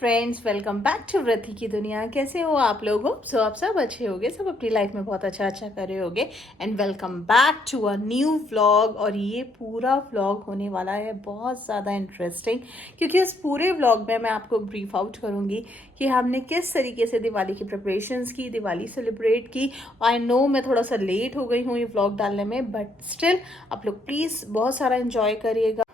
Friends, welcome back to व्रती की दुनिया। कैसे हो आप लोग? आप सब अच्छे होगे, सब अपनी लाइफ में बहुत अच्छा कर रहे होगे। And welcome back to a new vlog. और ये पूरा व्लॉग होने वाला है बहुत ज़्यादा इंटरेस्टिंग, क्योंकि इस पूरे व्लॉग में मैं आपको ब्रीफ आउट करूँगी कि हमने किस तरीके से दिवाली की प्रिपरेशंस की, दिवाली सेलिब्रेट की। आई नो मैं थोड़ा सा लेट हो गई हूँ ये व्लॉग डालने में, बट स्टिल आप लोग प्लीज़ बहुत सारा इंजॉय करिएगा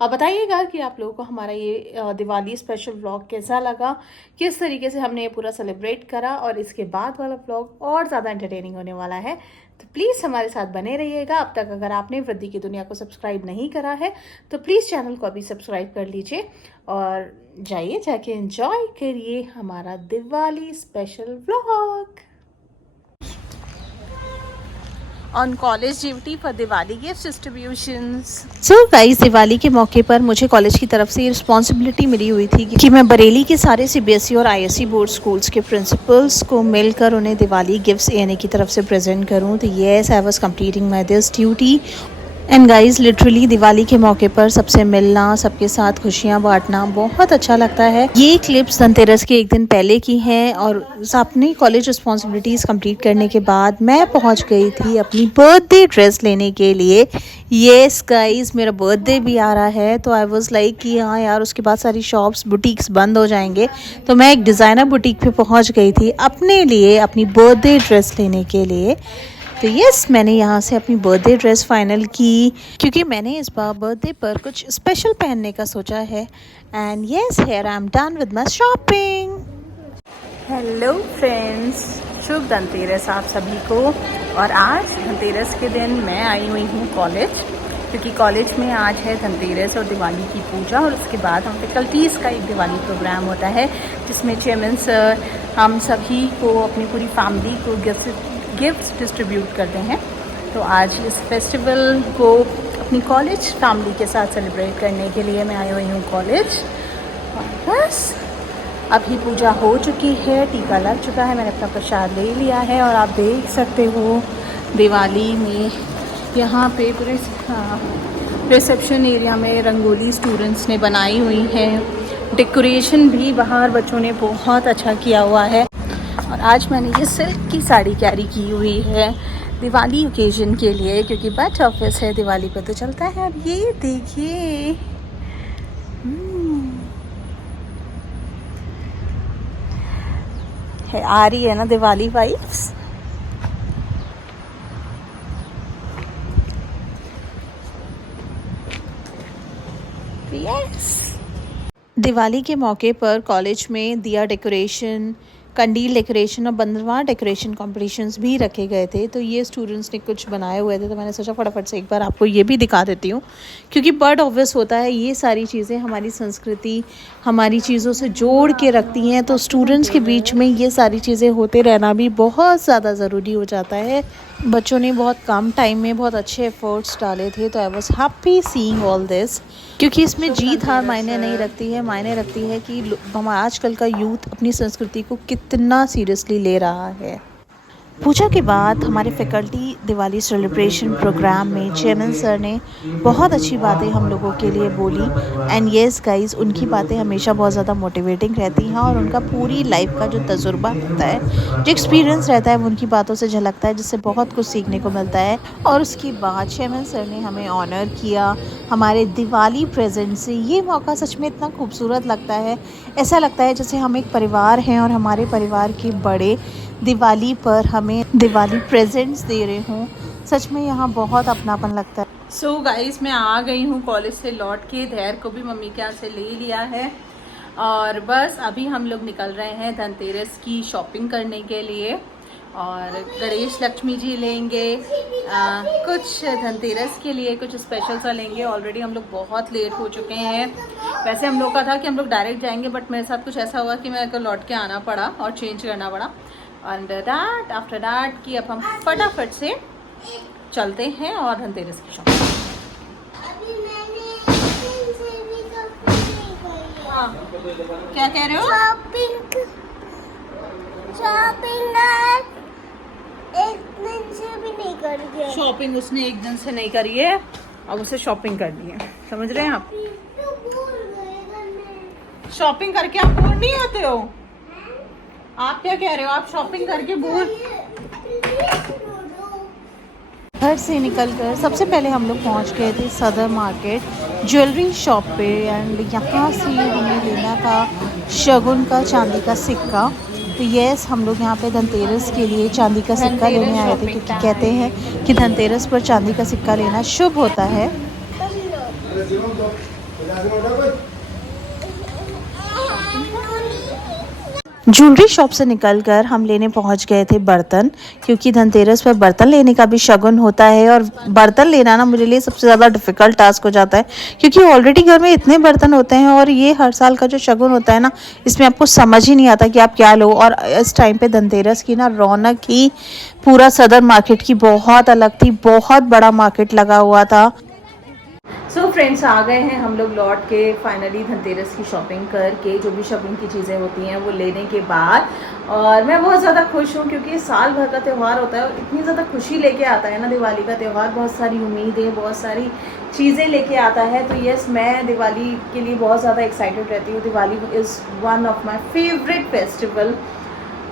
और बताइएगा कि आप लोगों को हमारा ये दिवाली स्पेशल व्लॉग कैसा लगा, किस तरीके से हमने ये पूरा सेलिब्रेट करा। और इसके बाद वाला व्लॉग और ज़्यादा एंटरटेनिंग होने वाला है, तो प्लीज़ हमारे साथ बने रहिएगा। अब तक अगर आपने वृद्धि की दुनिया को सब्सक्राइब नहीं करा है तो प्लीज़ चैनल को अभी सब्सक्राइब कर लीजिए और जाके एंजॉय करिए हमारा Diwali special vlog. On college duty for Diwali gift distributions. So guys, Diwali के मौके पर मुझे कॉलेज की तरफ से ये रिस्पॉन्सिबिलिटी मिली हुई थी कि मैं बरेली के सारे सीबीएसई और आईएससी बोर्ड स्कूल्स के प्रिंसिपल्स को मिलकर उन्हें दिवाली गिफ्ट्स एने की तरफ से प्रेजेंट करूं। तो yes, I was completing my this duty. And guys, literally Diwali के मौके पर सबसे मिलना, सबके साथ खुशियां बांटना बहुत अच्छा लगता है। ये क्लिप्स धनतेरस के एक दिन पहले की हैं और अपनी कॉलेज रिस्पॉन्सिबिलिटीज़ कंप्लीट करने के बाद मैं पहुंच गई थी अपनी बर्थडे ड्रेस लेने के लिए। येस गाइज, मेरा बर्थडे भी आ रहा है, तो आई वाज लाइक कि हाँ यार, उसके बाद सारी शॉप्स, बुटीक्स बंद हो जाएंगे, तो मैं एक डिज़ाइनर बुटीक पे पहुँच गई थी अपने लिए अपनी बर्थडे ड्रेस लेने के लिए। तो यस, मैंने यहाँ से अपनी बर्थडे ड्रेस फाइनल की, क्योंकि मैंने इस बार बर्थडे पर कुछ स्पेशल पहनने का सोचा है। And yes, here I am done with my shopping. Hello friends, शुभ धनतेरस आप सभी को। और आज धनतेरस के दिन मैं आई हुई हूँ कॉलेज, क्योंकि कॉलेज में आज है धनतेरस और दिवाली की पूजा। और उसके बाद हम फैकल्टीज़ का एक दिवाली प्रोग्राम होता है, जिसमें चेयरमैन सर हम सभी को, अपनी पूरी फैमिली को गिफ्ट्स डिस्ट्रीब्यूट करते हैं। तो आज इस फेस्टिवल को अपनी कॉलेज फैमिली के साथ सेलिब्रेट करने के लिए मैं आई हुई हूँ कॉलेज। और बस अभी पूजा हो चुकी है, टीका लग चुका है, मैंने अपना प्रसाद ले लिया है। और आप देख सकते हो दिवाली में यहाँ पे पूरे रिसेप्शन एरिया में रंगोली स्टूडेंट्स ने बनाई हुई है। डेकोरेशन भी बाहर बच्चों ने बहुत अच्छा किया हुआ है। और आज मैंने ये सिल्क की साड़ी कैरी की हुई है दिवाली ओकेजन के लिए, क्योंकि बैच ऑफिस है, दिवाली पे तो चलता है। और ये देखिए, है आ रही है ना दिवाली वाइब्स। यस, दिवाली के मौके पर कॉलेज में दिया डेकोरेशन, कंडील डेकोरेशन और बंदरवां डेकोरेशन कॉम्पिटिशन्स भी रखे गए थे। तो ये स्टूडेंट्स ने कुछ बनाए हुए थे, तो मैंने सोचा फटाफट से एक बार आपको ये भी दिखा देती हूँ, क्योंकि बट ऑब्वियस होता है ये सारी चीज़ें हमारी संस्कृति, हमारी चीज़ों से जोड़ के रखती हैं। तो स्टूडेंट्स के बीच में ये सारी चीज़ें होते रहना भी बहुत ज़्यादा ज़रूरी हो जाता है। बच्चों ने बहुत कम टाइम में बहुत अच्छे एफर्ट्स डाले थे, तो I was happy seeing all this, क्योंकि इसमें जीत हार मायने नहीं रखती है। मायने रखती है कि हम आजकल का यूथ अपनी संस्कृति को कितना सीरियसली ले रहा है। पूजा के बाद हमारे फैकल्टी दिवाली सेलिब्रेशन प्रोग्राम में चेयरमैन सर ने बहुत अच्छी बातें हम लोगों के लिए बोली। एंड येस गाइस, उनकी बातें हमेशा बहुत ज़्यादा मोटिवेटिंग रहती हैं, और उनका पूरी लाइफ का जो तजुर्बा होता है, जो एक्सपीरियंस रहता है, वो उनकी बातों से झलकता है, जिससे बहुत कुछ सीखने को मिलता है। और उसके बाद चेयरमैन सर ने हमें ऑनर किया हमारे दिवाली प्रेजेंट से। ये मौका सच में इतना खूबसूरत लगता है, ऐसा लगता है जैसे हम एक परिवार हैं और हमारे परिवार के बड़े दिवाली पर हमें दिवाली प्रेजेंट्स दे रहे हूँ। सच में यहाँ बहुत अपनापन लगता है। सो गाइस, मैं आ गई हूँ कॉलेज से लौट के। धैर्य को भी मम्मी के यहाँ से ले लिया है, और बस अभी हम लोग निकल रहे हैं धनतेरस की शॉपिंग करने के लिए। और गणेश लक्ष्मी जी लेंगे, कुछ धनतेरस के लिए कुछ स्पेशल सा लेंगे। ऑलरेडी हम लोग बहुत लेट हो चुके हैं। वैसे हम लोग का था कि हम लोग डायरेक्ट जाएंगे, बट मेरे साथ कुछ ऐसा हुआ कि मेरे को लौट के आना पड़ा और चेंज करना पड़ा। आफ्टर दैट कि अब हम फटाफट से चलते हैं और धनतेरस की शॉपिंग। हाँ, क्या कह रहे हो? शॉपिंग एक दिन से भी नहीं करी है। शॉपिंग उसने एक दिन से नहीं करी है, अब उसे शॉपिंग करनी है, समझ रहे हैं आप? शॉपिंग करके आप बोर नहीं होते हो? आप क्या कह रहे हो, आप शॉपिंग करके बोर? घर से निकलकर सबसे पहले हम लोग पहुंच गए थे सदर मार्केट ज्वेलरी शॉप पे, एंड यहाँ से हमें लेना था शगुन का चांदी का सिक्का। तो यस, हम लोग यहाँ पे धनतेरस के लिए चांदी का सिक्का लेने आए थे, क्योंकि कहते हैं कि धनतेरस पर चांदी का सिक्का लेना शुभ होता है। ज्वेलरी शॉप से निकलकर हम लेने पहुंच गए थे बर्तन, क्योंकि धनतेरस पर बर्तन लेने का भी शगुन होता है। और बर्तन लेना ना मेरे लिए सबसे ज़्यादा डिफ़िकल्ट टास्क हो जाता है, क्योंकि ऑलरेडी घर में इतने बर्तन होते हैं, और ये हर साल का जो शगुन होता है ना, इसमें आपको समझ ही नहीं आता कि आप क्या लो। और इस टाइम पे धनतेरस की ना रौनक ही पूरा सदर मार्केट की बहुत अलग थी, बहुत बड़ा मार्केट लगा हुआ था। सो फ्रेंड्स, आ गए हैं हम लोग लौट के फाइनली धनतेरस की शॉपिंग करके, जो भी शॉपिंग की चीज़ें होती हैं वो लेने के बाद। और मैं बहुत ज़्यादा खुश हूँ, क्योंकि साल भर का त्यौहार होता है और इतनी ज़्यादा खुशी लेके आता है ना दिवाली का त्यौहार। बहुत सारी उम्मीदें, बहुत सारी चीज़ें लेके आता है। तो यस, मैं दिवाली के लिए बहुत ज़्यादा एक्साइटेड रहती हूँ। Diwali is one of my favourite festival.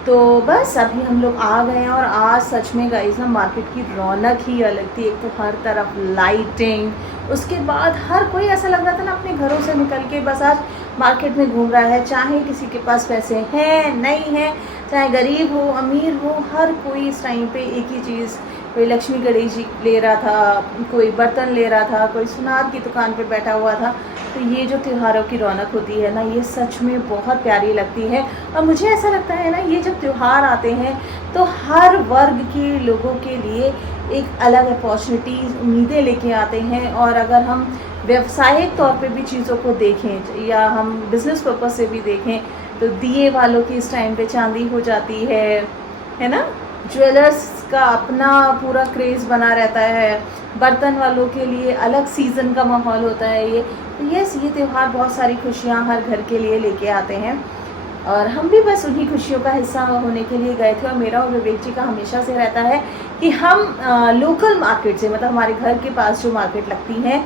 तो बस अभी हम लोग आ गए हैं, और आज सच में गाइस ना मार्केट की रौनक ही अलग थी। एक तो हर तरफ लाइटिंग, उसके बाद हर कोई ऐसा लग रहा था ना अपने घरों से निकल के बस आज मार्केट में घूम रहा है। चाहे किसी के पास पैसे हैं नहीं हैं, चाहे गरीब हो अमीर हो, हर कोई इस टाइम पे एक ही चीज़, कोई लक्ष्मी गणेश जी ले रहा था, कोई बर्तन ले रहा था, कोई सुनार की दुकान पे बैठा हुआ था। तो ये जो त्योहारों की रौनक होती है ना, ये सच में बहुत प्यारी लगती है। और मुझे ऐसा लगता है ना, ये जब त्यौहार आते हैं तो हर वर्ग के लोगों के लिए एक अलग अपॉर्चुनिटीज़, उम्मीदें लेके आते हैं। और अगर हम व्यावसायिक तौर पे भी चीज़ों को देखें, या हम बिज़नेस पर्पस से भी देखें, तो दिए वालों की इस टाइम पे चांदी हो जाती है ना। ज्वेलर्स का अपना पूरा क्रेज़ बना रहता है। बर्तन वालों के लिए अलग सीज़न का माहौल होता है। ये त्यौहार बहुत सारी खुशियाँ हर घर के लिए लेके आते हैं, और हम भी बस उन्हीं खुशियों का हिस्सा होने के लिए गए थे। और मेरा और विवेक जी का हमेशा से रहता है कि हम लोकल मार्केट से, मतलब हमारे घर के पास जो मार्केट लगती हैं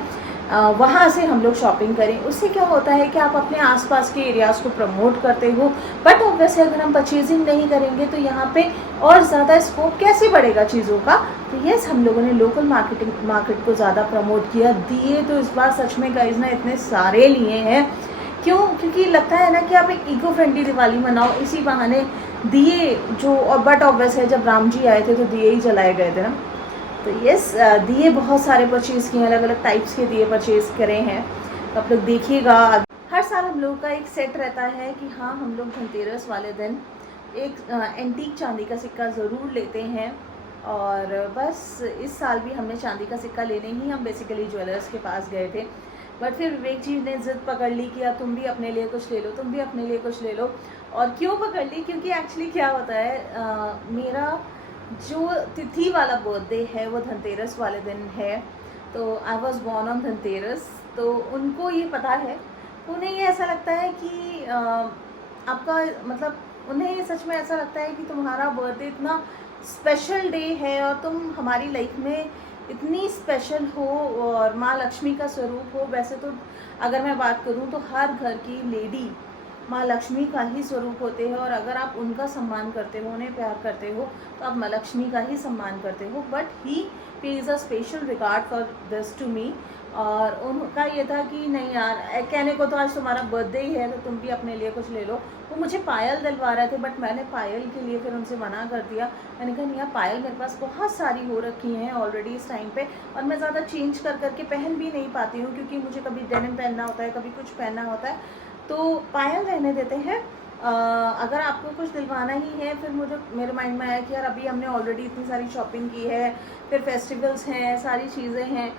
वहाँ से हम लोग शॉपिंग करें। उससे क्या होता है कि आप अपने आसपास के एरियाज़ को प्रमोट करते हो। बट ऑब्वियसली अगर हम परचेजिंग नहीं करेंगे तो यहाँ पे और ज़्यादा स्कोप कैसे बढ़ेगा चीज़ों का। तो यस, हम लोगों ने लोकल मार्केट को ज़्यादा प्रमोट किया। दिए तो इस बार सच में गाइस ना इतने सारे लिए हैं। क्योंकि लगता है ना कि आप एक इको फ्रेंडली दिवाली मनाओ, इसी बहाने दिए जो। और बट ऑब्वियस है, जब राम जी आए थे तो दिए ही जलाए गए थे ना। तो यस, दिए बहुत सारे परचेज़ किए, अलग अलग टाइप्स के दिए परचेज़ करे हैं। तो आप लोग देखिएगा, हर साल हम लोग का एक सेट रहता है कि हाँ, हम लोग धनतेरस वाले दिन एक एंटीक चांदी का सिक्का ज़रूर लेते हैं। और बस इस साल भी हमने चांदी का सिक्का लेने ही हम बेसिकली ज्वेलर्स के पास गए थे। बट फिर विवेक जी ने ज़िद पकड़ ली कि अब तुम भी अपने लिए कुछ ले लो, तुम भी अपने लिए कुछ ले लो। और क्यों पकड़ ली? क्योंकि एक्चुअली क्या होता है, मेरा जो तिथि वाला बर्थडे है वो धनतेरस वाले दिन है। तो I was born on Dhanteras, तो उनको ये पता है। उन्हें ये ऐसा लगता है कि आपका मतलब, उन्हें ये सच में ऐसा लगता है कि तुम्हारा बर्थडे इतना स्पेशल डे है, और तुम हमारी लाइफ में इतनी स्पेशल हो, और माँ लक्ष्मी का स्वरूप हो। वैसे तो अगर मैं बात करूँ तो हर घर की लेडी माँ लक्ष्मी का ही स्वरूप होते हैं, और अगर आप उनका सम्मान करते हो, उन्हें प्यार करते हो, तो आप माँ लक्ष्मी का ही सम्मान करते हो। But he pays a special regard for this to me. और उनका ये था कि नहीं यार, कहने को तो आज तुम्हारा बर्थडे ही है तो तुम भी अपने लिए कुछ ले लो। वो मुझे पायल दिलवा रहे थे, बट मैंने पायल के लिए फिर उनसे मना कर दिया। मैंने कहा नहीं यार, पायल मेरे पास बहुत सारी हो रखी हैं ऑलरेडी इस टाइम पे, और मैं ज़्यादा चेंज कर करके पहन भी नहीं पाती हूँ, क्योंकि मुझे कभी डेनिम पहनना होता है, कभी कुछ पहनना होता है। तो पायल रहने देते हैं। अगर आपको कुछ दिलवाना ही है, फिर मेरे माइंड में आया कि यार अभी हमने ऑलरेडी इतनी सारी शॉपिंग की है, फिर फेस्टिवल्स हैं, सारी चीज़ें हैं।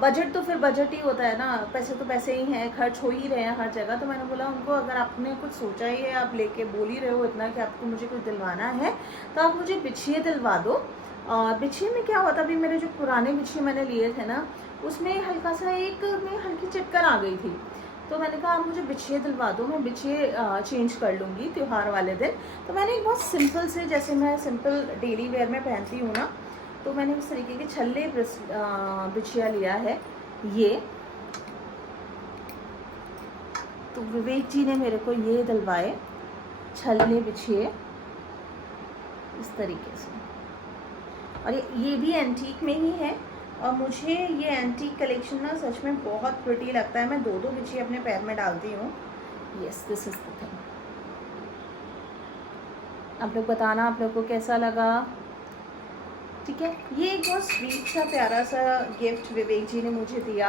बजट तो फिर बजट ही होता है ना, पैसे तो पैसे ही हैं, खर्च हो ही रहे हैं हर जगह। तो मैंने बोला उनको, अगर आपने कुछ सोचा ही है, आप लेके बोल ही रहे हो इतना कि आपको मुझे कुछ दिलवाना है, तो आप मुझे बिछिए दिलवा दो। और बिछिए में क्या हुआ था, अभी मेरे जो पुराने बिछिए मैंने लिए थे ना, उसमें हल्का सा एक में हल्की चिटकन आ गई थी। तो मैंने कहा आप मुझे बिछिए दिलवा दो, मैं बिछिए चेंज कर लूँगी त्यौहार वाले दिन। तो मैंने एक बहुत सिंपल से, जैसे मैं सिंपल डेली वेयर में पहनती हूँ ना, तो मैंने उस तरीके के छल्ले बिछिया लिया है ये। तो तो विवेक जी ने मेरे को ये दिलवाए, छल्ले बिछिए इस तरीके से, और ये भी एंटीक में ही है। और मुझे ये एंटीक कलेक्शन ना सच में बहुत प्रिटी लगता है। मैं दो दो बिछिए अपने पैर में डालती हूँ। Yes, this is the thing. आप लोग बताना आप लोग को कैसा लगा। ठीक है, ये एक बहुत स्वीट सा प्यारा सा गिफ्ट विवेक जी ने मुझे दिया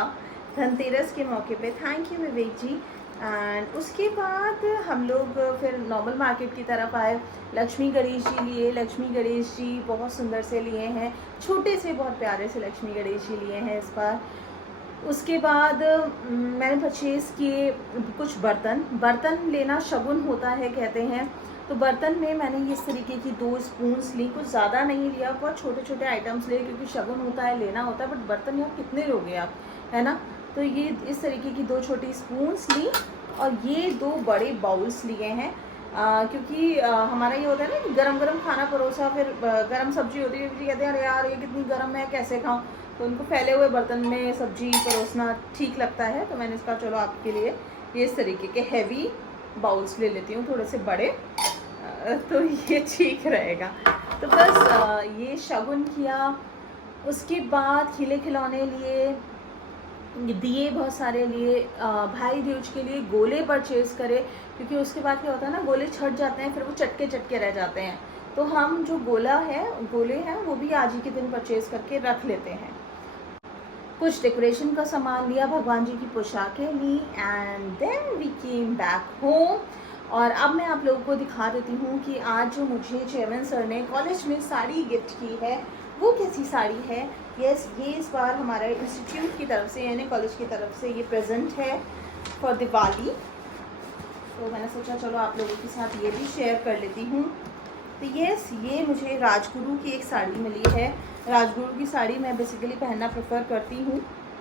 धनतेरस के मौके पे। Thank you Vivek ji. And उसके बाद हम लोग फिर नॉर्मल मार्केट की तरफ आए। लक्ष्मी गणेश जी लिए। लक्ष्मी गणेश जी बहुत सुंदर से लिए हैं, छोटे से बहुत प्यारे से लक्ष्मी गणेश जी लिए हैं इस बार। उसके बाद मैंने परचेज़ किए कुछ बर्तन लेना शगुन होता है कहते हैं, तो बर्तन में मैंने इस तरीके की 2 स्पून्स ली। कुछ ज़्यादा नहीं लिया, बहुत छोटे छोटे आइटम्स लिए क्योंकि शगुन होता है, लेना होता है। बट बर्तन यहाँ कितने लोगे आप, है ना। तो ये इस तरीके की 2 छोटी स्पून्स ली और ये 2 बड़े बाउल्स लिए हैं। क्योंकि हमारा ये होता है ना कि गरम गरम खाना परोसा, फिर गरम सब्जी होती है, कहते हैं अरे यार ये कितनी गर्म है कैसे खाऊं, तो उनको फैले हुए बर्तन में सब्जी परोसना ठीक लगता है। तो मैंने इसका चलो आपके लिए ये इस तरीके के हैवी बाउल्स ले लेती हूँ, थोड़े से बड़े, तो ये ठीक रहेगा। तो बस ये शगुन किया। उसके बाद खिले खिलौने लिए, दिए बहुत सारे लिए, भाई दूज के लिए गोले परचेज़ करे, क्योंकि उसके बाद क्या होता है ना, गोले छट जाते हैं, फिर वो चटके चटके रह जाते हैं। तो हम जो गोले हैं वो भी आज ही के दिन परचेज़ करके रख लेते हैं। कुछ डेकोरेशन का सामान लिया, भगवान जी की पोशाकें ली, and then we came back home. और अब मैं आप लोगों को दिखा देती हूँ कि आज जो मुझे चेयरमैन सर ने कॉलेज में साड़ी गिफ्ट की है वो कैसी साड़ी है। यस, ये इस बार हमारे इंस्टीट्यूट की तरफ से यानी कॉलेज की तरफ से ये प्रेजेंट है फॉर दिवाली। तो मैंने सोचा चलो आप लोगों के साथ ये भी शेयर कर लेती हूँ। तो यस, ये मुझे राजगुरु की एक साड़ी मिली है। राजगुरु की साड़ी मैं बेसिकली पहनना प्रेफर करती हूँ।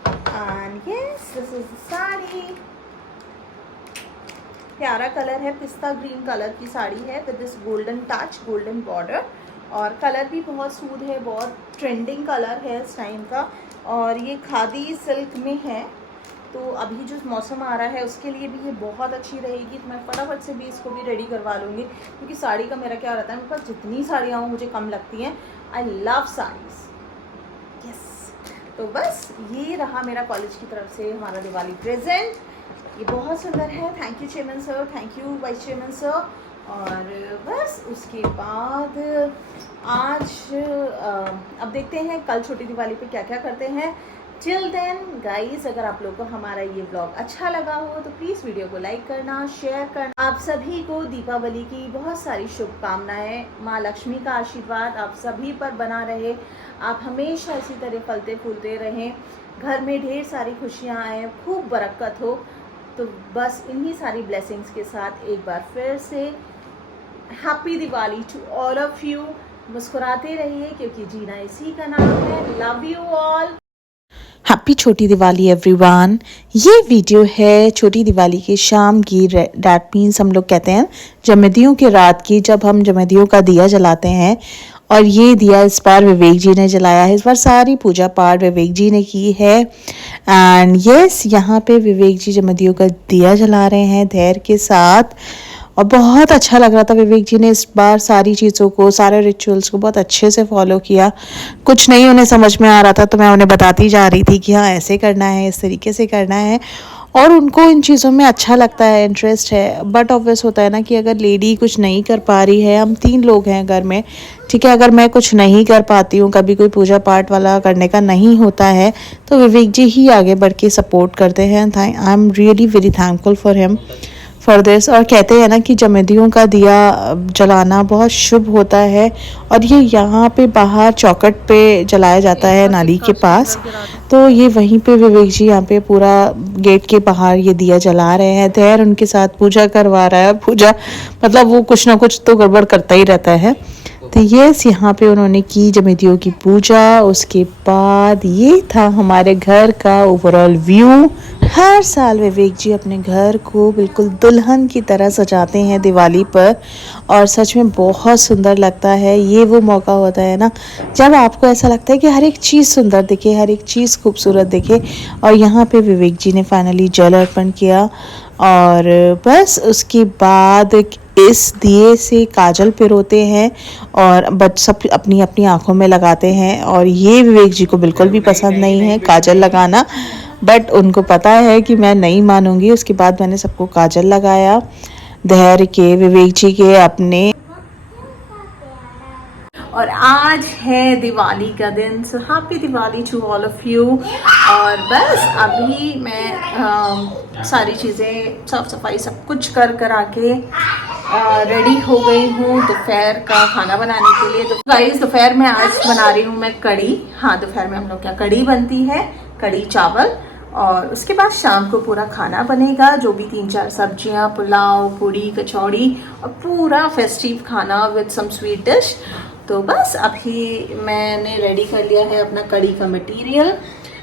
And yes, this is sari. प्यारा कलर है, पिस्ता ग्रीन कलर की साड़ी है with this golden touch, golden border, और कलर भी बहुत सूद है, बहुत ट्रेंडिंग कलर है इस टाइम का। और ये खादी सिल्क में है, तो अभी जो मौसम आ रहा है उसके लिए भी ये बहुत अच्छी रहेगी। तो मैं फटाफट से भी इसको भी रेडी करवा लूँगी, क्योंकि साड़ी का मेरा क्या रहता है, मेरे पास जितनी साड़ियाँ हों मुझे कम लगती हैं। I love saris. यस, तो बस ये रहा मेरा कॉलेज की तरफ से हमारा दिवाली प्रेजेंट। ये बहुत सुंदर है। Thank you chairman sir, thank you vice chairman sir. और बस उसके बाद आज अब देखते हैं कल छोटी दिवाली पे क्या क्या करते हैं। टिल देन गाइस, अगर आप लोगों को हमारा ये व्लॉग अच्छा लगा हो तो प्लीज़ वीडियो को लाइक करना, शेयर करना। आप सभी को दीपावली की बहुत सारी शुभकामनाएं। माँ लक्ष्मी का आशीर्वाद आप सभी पर बना रहे, आप हमेशा इसी तरह फलते फूलते रहें, घर में ढेर सारी खुशियाँ आएँ, खूब बरकत हो। तो बस इन्हीं सारी ब्लेसिंग्स के साथ एक बार फिर से happy Diwali to all of you. मुस्कुराते रहिए क्योंकि जीना इसी का नाम है। Love you all. हैप्पी छोटी दिवाली एवरीवन। ये वीडियो है छोटी दिवाली की शाम की, डैट मीन्स हम लोग कहते हैं जमेदियों की रात की, जब हम जमेदियों का दिया जलाते हैं। और ये दिया इस बार विवेक जी ने जलाया है। इस बार सारी पूजा पाठ विवेक जी ने की है। एंड यस, यहाँ पे विवेक जी जमेदियों का दिया जला रहे हैं धैर्य के साथ, और बहुत अच्छा लग रहा था। विवेक जी ने इस बार सारी चीज़ों को, सारे रिचुअल्स को बहुत अच्छे से फॉलो किया। कुछ नहीं उन्हें समझ में आ रहा था तो मैं उन्हें बताती जा रही थी कि हाँ ऐसे करना है, इस तरीके से करना है, और उनको इन चीज़ों में अच्छा लगता है, इंटरेस्ट है। बट ऑब्वियस होता है ना कि अगर लेडी कुछ नहीं कर पा रही है, हम 3 लोग हैं घर में, ठीक है, अगर मैं कुछ नहीं कर पाती हूँ, कभी कोई पूजा पाठ वाला करने का नहीं होता है, तो विवेक जी ही आगे बढ़ के सपोर्ट करते हैं। I am really very thankful for him for this. और कहते हैं ना कि जमेदियों का दिया जलाना बहुत शुभ होता है, और ये यहाँ पे बाहर चौखट पे जलाया जाता है नाली के पास। तो ये वहीं पे विवेक जी यहाँ पे पूरा गेट के बाहर ये दिया जला रहे हैं। धैर्य उनके साथ पूजा करवा रहा है। पूजा मतलब वो कुछ ना कुछ तो गड़बड़ करता ही रहता है। तो यस, यहाँ पे उन्होंने की जमेदियों की पूजा। उसके बाद ये था हमारे घर का ओवरऑल व्यू। हर साल विवेक जी अपने घर को बिल्कुल दुल्हन की तरह सजाते हैं दिवाली पर और सच में बहुत सुंदर लगता है। ये वो मौका होता है ना जब आपको ऐसा लगता है कि हर एक चीज़ सुंदर दिखे, हर एक चीज़ खूबसूरत दिखे। और यहाँ पे विवेक जी ने फाइनली जल अर्पण किया और बस उसके बाद इस दिए से काजल पिरोते हैं और सब अपनी अपनी आंखों में लगाते हैं। और ये विवेक जी को बिल्कुल भी पसंद नहीं है काजल लगाना, बट उनको पता है कि मैं नहीं मानूंगी। उसके बाद मैंने सबको काजल लगाया। धैर्य के विवेक जी के अपने। और आज है दिवाली का दिन, so happy Diwali to all of you. और बस अभी मैं सारी चीज़ें साफ सफाई सब कुछ कर आके रेडी हो गई हूँ दोपहर का खाना बनाने के लिए। तो गाइस दोपहर में आज बना रही हूँ मैं कड़ी। हाँ, दोपहर में हम लोग क्या कड़ी बनती है, कड़ी चावल। और उसके बाद शाम को पूरा खाना बनेगा, जो भी 3-4 सब्जियां, पुलाव, पूड़ी, कचौड़ी और पूरा फेस्टिव खाना विद सम स्वीट डिश। तो बस अभी मैंने रेडी कर लिया है अपना कड़ी का मटेरियल।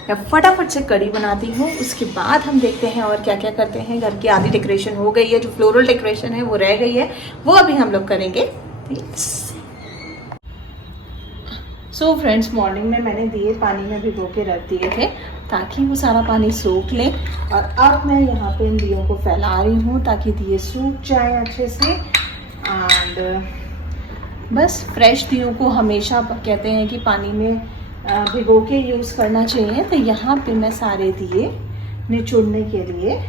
मैं फटाफट से कड़ी बनाती हूँ, उसके बाद हम देखते हैं और क्या क्या करते हैं। घर की आधी डेकोरेशन हो गई है, जो फ्लोरल डेकोरेशन है वो रह गई है, वो अभी हम लोग करेंगे। सो फ्रेंड्स, मॉर्निंग में मैंने दिए पानी में भिगो के रख दिए थे ताकि वो सारा पानी सूख ले। और अब मैं यहाँ पे इन दियों को फैला रही हूँ ताकि दिए सूख जाए अच्छे से। एंड बस फ्रेश दियों को हमेशा कहते हैं कि पानी में भिगो के यूज़ करना चाहिए। तो यहाँ पे मैं सारे दिए निचोड़ने के लिए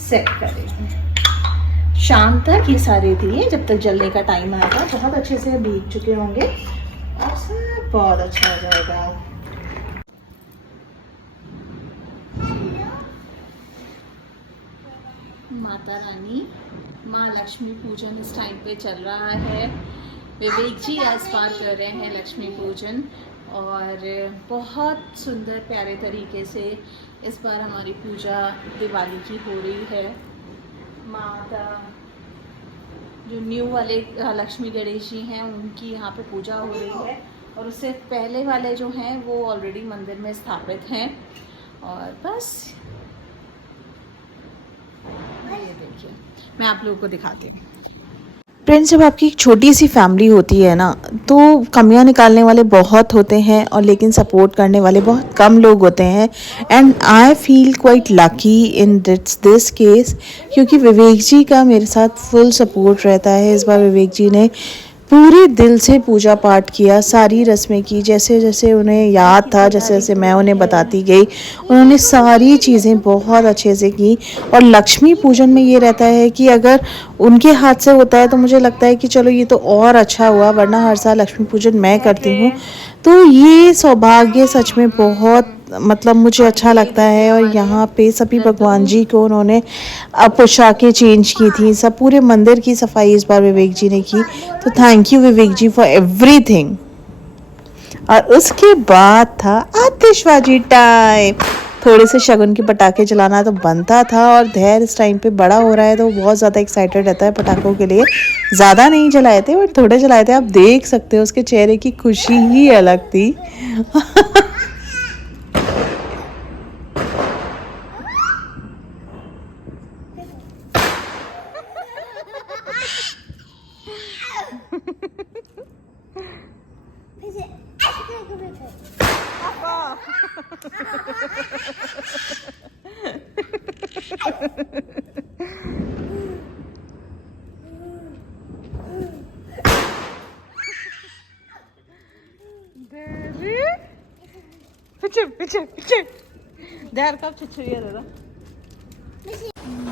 सेट कर रही हूँ। शाम तक ये सारे दिए जब तक जलने का टाइम आएगा बहुत अच्छे से भीग चुके होंगे और सब बहुत अच्छा हो जाएगा। माता रानी, माँ लक्ष्मी पूजन इस टाइम पे चल रहा है। विवेक जी आज पार कर रहे हैं लक्ष्मी पूजन और बहुत सुंदर प्यारे तरीके से इस बार हमारी पूजा दिवाली की हो रही है। माता जो न्यू वाले लक्ष्मी गणेश जी हैं उनकी यहाँ पे पूजा हो रही है और उससे पहले वाले जो हैं वो ऑलरेडी मंदिर में स्थापित हैं। और बस ये देखिए, मैं आप लोगों को दिखाती हूँ। फ्रेंड्स, जब आपकी एक छोटी सी फैमिली होती है ना तो कमियां निकालने वाले बहुत होते हैं और लेकिन सपोर्ट करने वाले बहुत कम लोग होते हैं। And I feel quite lucky in this case क्योंकि विवेक जी का मेरे साथ फुल सपोर्ट रहता है। इस बार विवेक जी ने पूरे दिल से पूजा पाठ किया, सारी रस्में की जैसे जैसे उन्हें याद था, जैसे जैसे मैं उन्हें बताती गई। उन्होंने सारी चीज़ें बहुत अच्छे से की। और लक्ष्मी पूजन में ये रहता है कि अगर उनके हाथ से होता है तो मुझे लगता है कि चलो ये तो और अच्छा हुआ, वरना हर साल लक्ष्मी पूजन मैं करती हूँ। तो ये सौभाग्य सच में बहुत मतलब मुझे अच्छा लगता है। और यहाँ पे सभी भगवान जी को उन्होंने पोशाकें चेंज की थी, सब पूरे मंदिर की सफाई इस बार विवेक जी ने की। तो thank you Vivek ji for everything. और उसके बाद था आतिशबाजी टाइम। थोड़े से शगुन के पटाखे जलाना तो बनता था और धैर्य इस टाइम पे बड़ा हो रहा है तो बहुत ज़्यादा एक्साइटेड रहता है पटाखों के लिए। ज़्यादा नहीं जलाए थे बट थोड़े जलाए थे। आप देख सकते हो उसके चेहरे की खुशी ही अलग थी।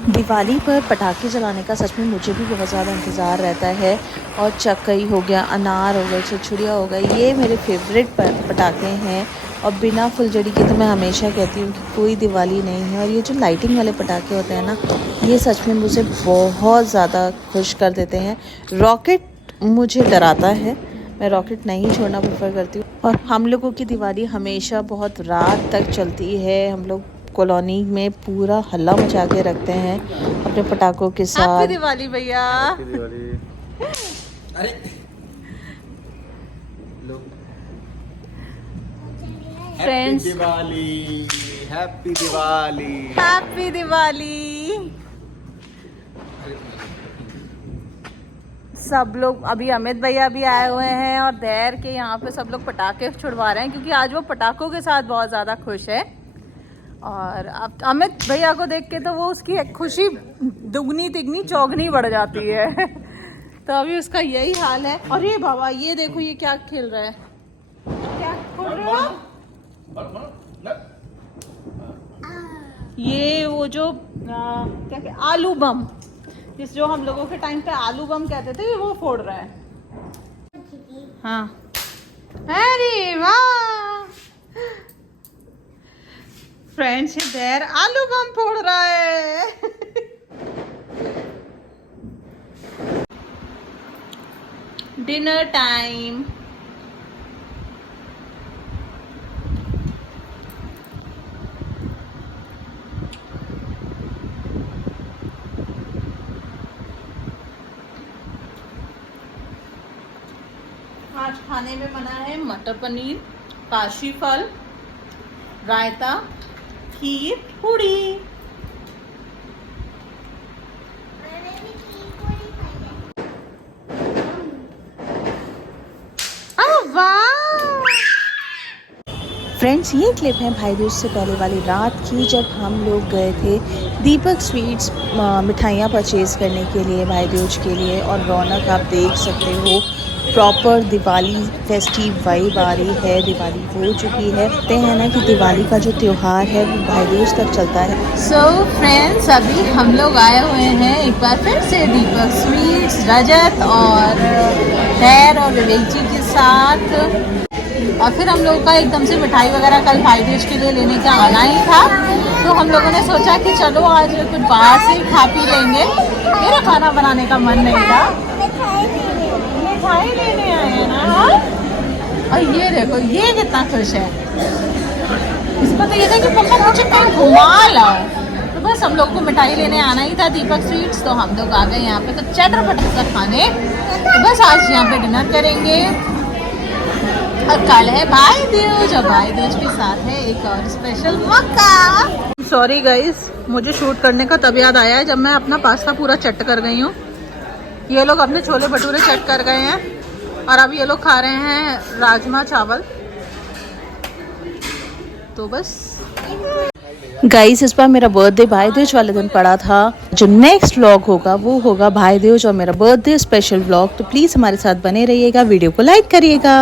दिवाली पर पटाखे जलाने का सच में मुझे भी बहुत ज़्यादा इंतज़ार रहता है। और चक्कई हो गया, अनार हो गए, छुरछुरिया हो गई, ये मेरे फेवरेट पटाखे हैं। और बिना फुलझड़ी के तो मैं हमेशा कहती हूँ कि कोई दिवाली नहीं है। और ये जो लाइटिंग वाले पटाखे होते हैं ना, ये सच में मुझे बहुत ज़्यादा खुश कर देते हैं। रॉकेट मुझे डराता है, मैं रॉकेट नहीं छोड़ना प्रेफर करती हूँ। और हम लोगों की दिवाली हमेशा बहुत रात तक चलती है। हम लोग कॉलोनी में पूरा हल्ला मचा के रखते हैं अपने पटाखों के साथ। हैप्पी दिवाली भैया। अरे friends, Diwali. Happy Diwali. Happy Diwali. सब लोग अभी अमित भैया भी आए हुए हैं और देर के यहाँ पे सब लोग पटाखे छुड़वा रहे हैं क्योंकि आज वो पटाखों के साथ बहुत ज़्यादा खुश है। और अब अमित भैया को देख के तो वो उसकी खुशी दुगनी तिगनी चौगनी बढ़ जाती है। तो अभी उसका यही हाल है। और ये बाबा ये देखो ये क्या खेल रहा है, क्या खोल रहे हो? ये वो जो क्या कहते आलू बम, जिस जो हम लोगों के टाइम पे आलू बम कहते थे, वो फोड़ रहा है। हाँ अरे वाह फ्रेंड्स, ये देर आलू बम फोड़ रहा है। Dinner time. आज खाने में बना है मटर पनीर, काशी फल, रायता, खीर, पूड़ी। फ्रेंड्स, ये क्लिप है भाई दूज से पहले वाली रात की, जब हम लोग गए थे दीपक स्वीट्स मिठाइयाँ परचेज़ करने के लिए भाई दूज के लिए। और रौनक आप देख सकते हो, प्रॉपर दिवाली फेस्टिव वाइब आ रही है। दिवाली हो चुकी है। कहते हैं ना कि दिवाली का जो त्यौहार है वो भाई दूज तक चलता है। सो फ्रेंड्स, अभी हम लोग आए हुए हैं एक बार फिर से दीपक स्वीट्स, रजत और खैर और विवेक जी के साथ। और फिर हम लोग का एकदम से मिठाई वगैरह कल भाई दूज के लिए लेने का आना ही था, तो हम लोगों ने सोचा कि चलो आज कुछ बाहर से खा पी लेंगे। मेरा खाना बनाने का मन नहीं था, मिठाई लेने आए हैं ना। हाँ? और ये देखो ये कितना खुश है। इसको तो ये था कि पापा मुझे कहीं घुमा लाओ। तो बस हम लोग को मिठाई लेने आना ही था दीपक स्वीट्स, तो हम लोग आ गए यहाँ पे तो चटर पटर का खाने। तो बस आज यहाँ पे डिनर करेंगे। और कल है भाई दूज, और भाई दूज के साथ है एक और स्पेशल मौका। सॉरी गाइस, मुझे शूट करने का तब याद आया है जब मैं अपना पास्ता पूरा चट कर गई हूँ। ये लोग अपने छोले भटूरे चट कर गए हैं और अब ये लोग खा रहे हैं राजमा चावल। तो बस गाइस, इस बार मेरा बर्थडे भाई दूज वाले दिन पड़ा था। जो नेक्स्ट व्लॉग होगा वो होगा भाई दूज और मेरा बर्थडे स्पेशल व्लॉग। तो प्लीज़ हमारे साथ बने रहिएगा, वीडियो को लाइक करिएगा।